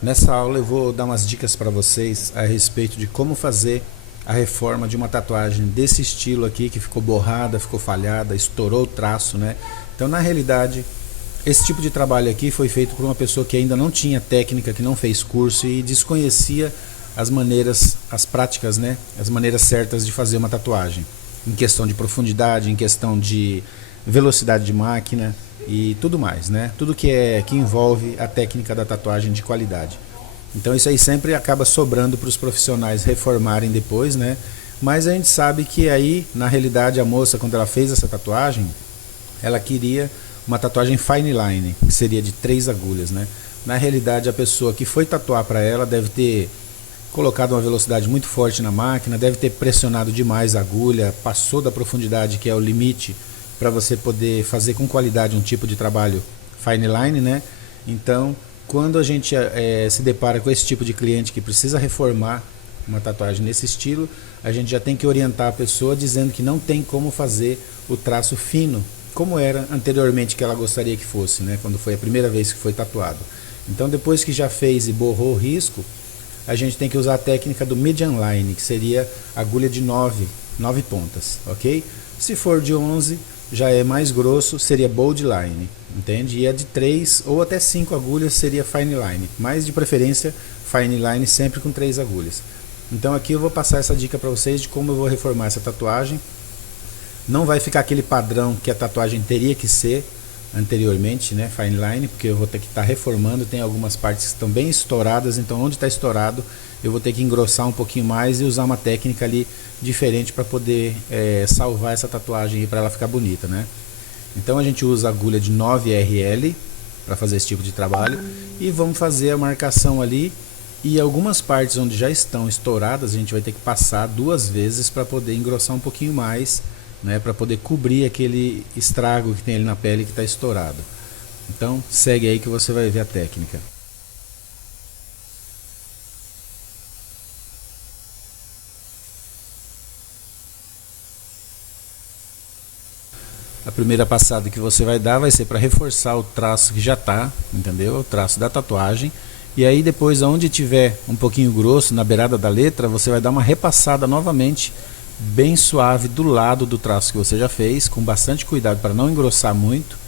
Nessa aula eu vou dar umas dicas para vocês a respeito de como fazer a reforma de uma tatuagem desse estilo aqui, que ficou borrada, ficou falhada, estourou o traço, né? Então, na realidade, esse tipo de trabalho aqui foi feito por uma pessoa que ainda não tinha técnica, que não fez curso e desconhecia as maneiras, as práticas, né? As maneiras certas de fazer uma tatuagem, em questão de profundidade, em questão de velocidade de máquina e tudo mais, né? Tudo que envolve a técnica da tatuagem de qualidade. Então isso aí sempre acaba sobrando para os profissionais reformarem depois, né? Mas a gente sabe que aí, na realidade, a moça, quando ela fez essa tatuagem, ela queria uma tatuagem fine line, que seria de 3 agulhas, né? Na realidade, a pessoa que foi tatuar para ela deve ter colocado uma velocidade muito forte na máquina, deve ter pressionado demais a agulha, passou da profundidade que é o limite para você poder fazer com qualidade um tipo de trabalho fine line, né? Então, quando a gente se depara com esse tipo de cliente que precisa reformar uma tatuagem nesse estilo, a gente já tem que orientar a pessoa dizendo que não tem como fazer o traço fino, como era anteriormente que ela gostaria que fosse, né? Quando foi a primeira vez que foi tatuado. Então, depois que já fez e borrou o risco, a gente tem que usar a técnica do median line, que seria agulha de 9 pontas, ok? Se for de 11, já é mais grosso, seria bold line, entende? E a de 3 ou até 5 agulhas seria fine line, mas de preferência fine line sempre com 3 agulhas. Então aqui eu vou passar essa dica para vocês de como eu vou reformar essa tatuagem. Não vai ficar aquele padrão que a tatuagem teria que ser anteriormente, né, fine line, porque eu vou ter que estar reformando, tem algumas partes que estão bem estouradas, então onde está estourado eu vou ter que engrossar um pouquinho mais e usar uma técnica ali diferente para poder salvar essa tatuagem para ela ficar bonita, né? Então a gente usa agulha de 9 RL para fazer esse tipo de trabalho e vamos fazer a marcação ali, e algumas partes onde já estão estouradas a gente vai ter que passar 2 vezes para poder engrossar um pouquinho mais, né, para poder cobrir aquele estrago que tem ali na pele que está estourado. Então segue aí que você vai ver a técnica. A primeira passada que você vai dar vai ser para reforçar o traço que já está, entendeu? O traço da tatuagem. E aí depois, onde tiver um pouquinho grosso, na beirada da letra, você vai dar uma repassada novamente, bem suave, do lado do traço que você já fez, com bastante cuidado para não engrossar muito.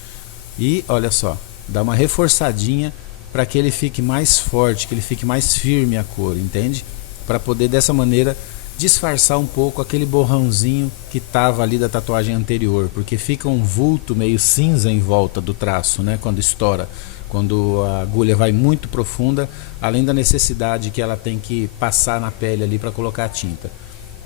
E olha só, dá uma reforçadinha para que ele fique mais forte, que ele fique mais firme a cor, entende? Para poder dessa maneira disfarçar um pouco aquele borrãozinho que estava ali da tatuagem anterior, porque fica um vulto meio cinza em volta do traço, né, quando estoura, quando a agulha vai muito profunda, além da necessidade que ela tem que passar na pele ali para colocar a tinta.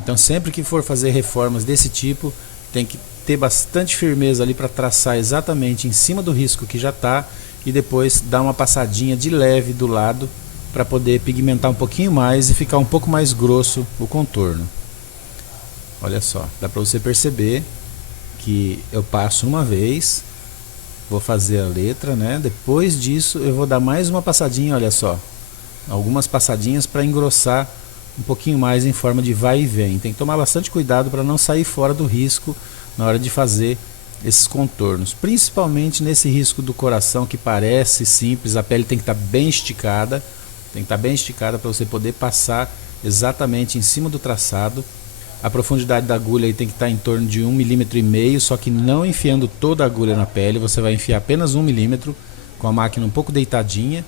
Então sempre que for fazer reformas desse tipo, tem que ter bastante firmeza ali para traçar exatamente em cima do risco que já está, e depois dar uma passadinha de leve do lado para poder pigmentar um pouquinho mais e ficar um pouco mais grosso o contorno. Olha só, dá para você perceber que eu passo uma vez, vou fazer a letra, né? Depois disso eu vou dar mais uma passadinha, olha só, algumas passadinhas para engrossar um pouquinho mais em forma de vai e vem. Tem que tomar bastante cuidado para não sair fora do risco na hora de fazer esses contornos, principalmente nesse risco do coração que parece simples. A pele tem que estar bem esticada, para você poder passar exatamente em cima do traçado. A profundidade da agulha aí tem que estar em torno de 1,5 mm, só que não enfiando toda a agulha na pele, você vai enfiar apenas 1 mm, com a máquina um pouco deitadinha,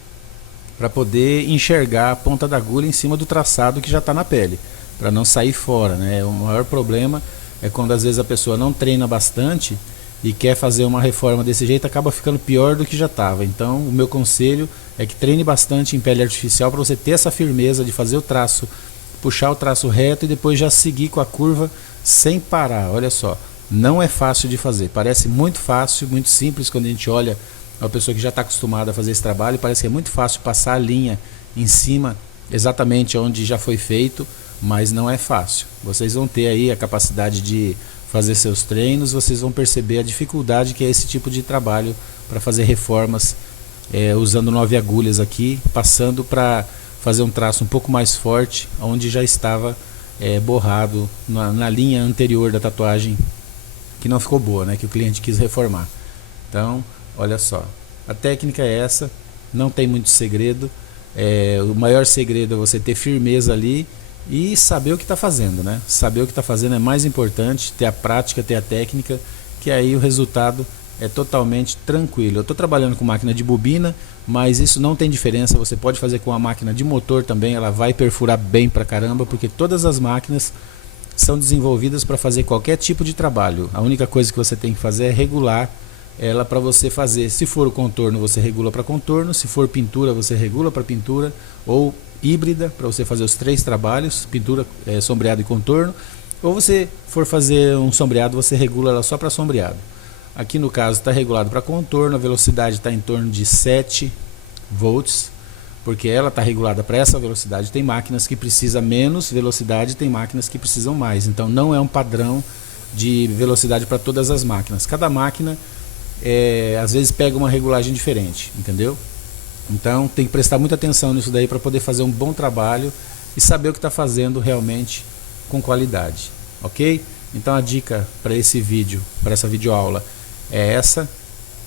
para poder enxergar a ponta da agulha em cima do traçado que já está na pele, para não sair fora, né? O maior problema é quando às vezes a pessoa não treina bastante e quer fazer uma reforma desse jeito, acaba ficando pior do que já estava. Então o meu conselho é que treine bastante em pele artificial para você ter essa firmeza de fazer o traço, puxar o traço reto e depois já seguir com a curva sem parar. Olha só, não é fácil de fazer, parece muito fácil, muito simples quando a gente olha uma pessoa que já está acostumada a fazer esse trabalho, parece que é muito fácil passar a linha em cima exatamente onde já foi feito, mas não é fácil. Vocês vão ter aí a capacidade de fazer seus treinos, vocês vão perceber a dificuldade que é esse tipo de trabalho para fazer reformas usando 9 agulhas aqui, passando para fazer um traço um pouco mais forte, onde já estava borrado na linha anterior da tatuagem, que não ficou boa, né, que o cliente quis reformar. Então olha só, a técnica é essa, não tem muito segredo. O maior segredo é você ter firmeza ali e saber o que está fazendo, né? Saber o que está fazendo é mais importante, ter a prática, ter a técnica, que aí o resultado é totalmente tranquilo. Eu estou trabalhando com máquina de bobina, mas isso não tem diferença, você pode fazer com a máquina de motor também, ela vai perfurar bem pra caramba, porque todas as máquinas são desenvolvidas para fazer qualquer tipo de trabalho. A única coisa que você tem que fazer é regular ela para você fazer. Se for o contorno, você regula para contorno, se for pintura, você regula para pintura, ou híbrida, para você fazer os 3 trabalhos, pintura, sombreado e contorno, ou você for fazer um sombreado, você regula ela só para sombreado. Aqui no caso está regulado para contorno, a velocidade está em torno de 7 volts, porque ela está regulada para essa velocidade. Tem máquinas que precisam menos velocidade, tem máquinas que precisam mais, então não é um padrão de velocidade para todas as máquinas. Cada máquina às vezes pega uma regulagem diferente, entendeu? Então tem que prestar muita atenção nisso daí para poder fazer um bom trabalho e saber o que está fazendo realmente com qualidade, ok? Então a dica para esse vídeo, para essa videoaula é essa.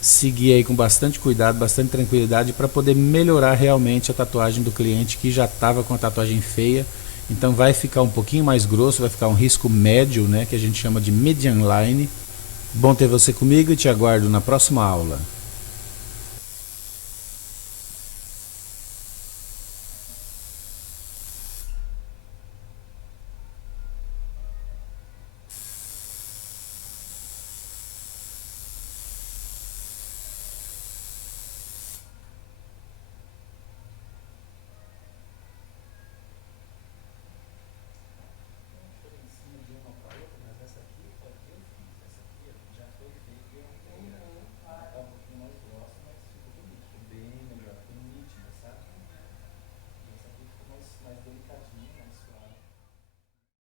Seguir aí com bastante cuidado, bastante tranquilidade para poder melhorar realmente a tatuagem do cliente que já estava com a tatuagem feia. Então vai ficar um pouquinho mais grosso, vai ficar um risco médio, né, que a gente chama de median line. Bom ter você comigo e te aguardo na próxima aula.